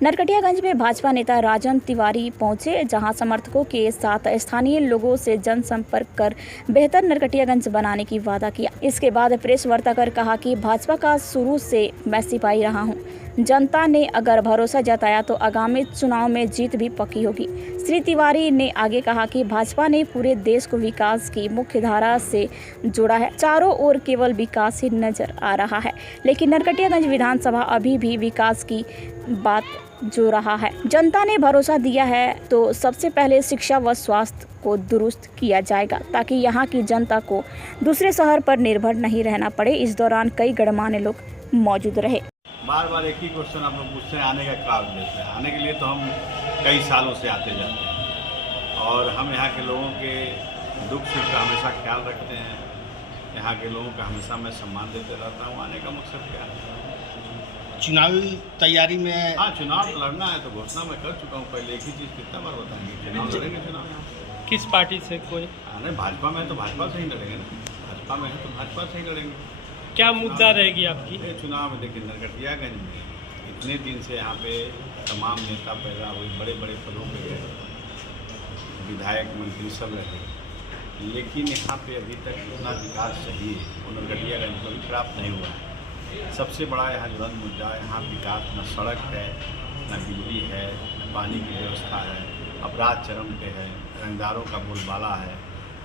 नरकटियागंज में भाजपा नेता राजन तिवारी पहुंचे, जहां समर्थकों के साथ स्थानीय लोगों से जनसंपर्क कर बेहतर नरकटियागंज बनाने की वादा किया। इसके बाद प्रेस वार्ता कर कहा कि भाजपा का शुरू से मैं सिपाही रहा हूं। जनता ने अगर भरोसा जताया तो आगामी चुनाव में जीत भी पक्की होगी। श्री तिवारी ने आगे कहा कि भाजपा ने पूरे देश को विकास की मुख्य धारा से जोड़ा है। चारों ओर केवल विकास ही नजर आ रहा है, लेकिन नरकटियागंज विधानसभा अभी भी विकास की बात जो रहा है। जनता ने भरोसा दिया है तो सबसे पहले शिक्षा व स्वास्थ्य को दुरुस्त किया जाएगा, ताकि यहाँ की जनता को दूसरे शहर पर निर्भर नहीं रहना पड़े। इस दौरान कई गणमान्य लोग मौजूद रहे। बार बार एक ही क्वेश्चन आप लोग पूछते हैं, आने का क्या उद्देश्य है? आने के लिए तो हम कई सालों से आते जाते हैं और हम यहाँ के लोगों के दुख सुख का हमेशा ख्याल रखते हैं। यहाँ के लोगों का हमेशा मैं सम्मान देते रहता हूँ। आने का मकसद क्या है? चुनावी तैयारी में हाँ, चुनाव लड़ना है तो घोषणा मैं कर चुका हूँ पहले। एक ही चीज़ कितना बार बताएंगे, चुनाव लड़ेंगे। चुनाव किस पार्टी से? कोई अरे भाजपा में है तो भाजपा से ही लड़ेंगे ना। भाजपा में है तो भाजपा से ही लड़ेंगे। क्या मुद्दा रहेगी आपकी? ये चुनाव में देखिए, नरकटियागंज में इतने दिन से यहाँ पे तमाम नेता पैदा हुए, बड़े बड़े पदों पे गए, विधायक मंत्री सब रहे, लेकिन यहाँ पे अभी तक जितना विकास चाहिए वो नरकटियागंज को भी प्राप्त नहीं हुआ है। सबसे बड़ा यहाँ जुड़न मुद्दा, यहाँ विकास न सड़क है, न बिजली है, न पानी की व्यवस्था है, अपराध चरम पे है, रंगदारों का बोलबाला है,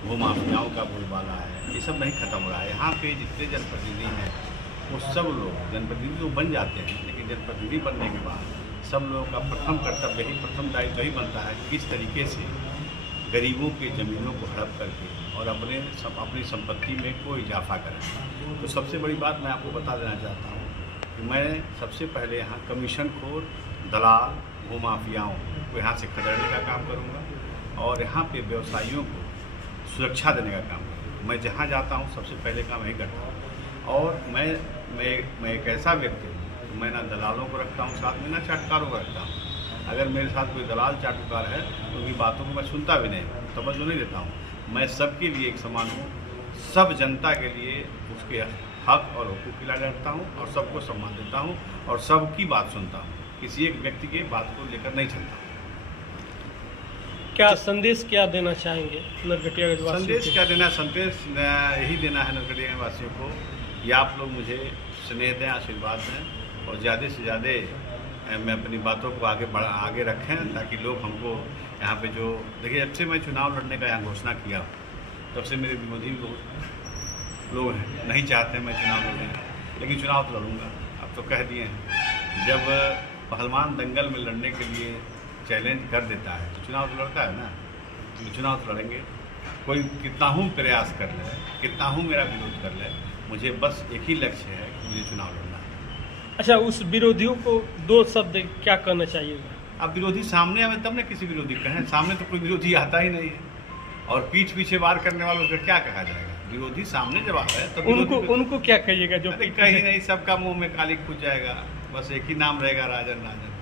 भूमाफियाओं का बोलबाला है। ये सब नहीं खत्म हो रहा है। यहाँ पे जितने जनप्रतिनिधि हैं वो सब लोग जनप्रतिनिधि तो बन जाते हैं, लेकिन जनप्रतिनिधि बनने के बाद सब लोगों का प्रथम कर्तव्य ही, प्रथम दायित्व ही बनता है किस तरीके से गरीबों के ज़मीनों को हड़प करके और अपनी संपत्ति में कोई इजाफा करें। तो सबसे बड़ी बात मैं आपको बता देना चाहता हूँ कि मैं सबसे पहले यहाँ कमीशन खोर, दलाल, भूमाफियाओं को यहाँ से खदेड़ने का काम करूँगा और यहाँ पे व्यवसायियों को सुरक्षा देने का काम करूँगा। मैं जहाँ जाता हूँ सबसे पहले काम यही करता हूँ। और मैं एक ऐसा व्यक्ति हूँ, मैं ना दलालों को रखता हूँ साथ में, ना चाटकारों को रखता हूँ। अगर मेरे साथ कोई दलाल चाटुकार है तो उनकी बातों को मैं सुनता भी नहीं, तवज्जो नहीं देता हूँ। मैं सबके लिए एक समान हूँ, सब जनता के लिए उसके हक और हुकूक की लड़ाई लड़ता हूँ और सबको सम्मान देता हूँ और सबकी बात सुनता हूँ, किसी एक व्यक्ति की बात को लेकर नहीं चलता। क्या संदेश क्या देना चाहेंगे नरकटियागंज वासियों? संदेश क्या देना? संदेश यही देना है नरकटियागंज वासियों को कि आप लोग मुझे स्नेह दें, आशीर्वाद दें और ज़्यादा से ज़्यादा मैं अपनी बातों को आगे रखें, ताकि लोग हमको यहाँ पे जो देखिए, जब से मैं चुनाव लड़ने का यहाँ घोषणा किया तब से मेरे विरोधी लोग हैं, नहीं चाहते मैं चुनाव लड़ूँ, लेकिन चुनाव तो लड़ूँगा। अब तो कह दिए हैं, जब पहलवान दंगल में लड़ने के लिए चैलेंज कर देता है तो चुनाव तो लड़ता है ना। तो चुनाव तो लड़ेंगे। कोई कितना हूँ प्रयास कर ले, कितना हूँ मेरा विरोध कर ले, मुझे बस एक ही लक्ष्य है कि मुझे चुनाव लड़ना है। अच्छा, उस विरोधियों को दो शब्द क्या कहना चाहिए? अब विरोधी सामने आवे तब न किसी विरोधी कहें। सामने तो कोई विरोधी आता ही नहीं है और पीठ पीछे वार करने वालों को क्या कहा जाएगा? विरोधी सामने जब आता है तो उनको क्या कहिएगा? जो कहीं नहीं, सबका मुंह में काली खुज जाएगा। बस एक ही नाम रहेगा, राजन राजन।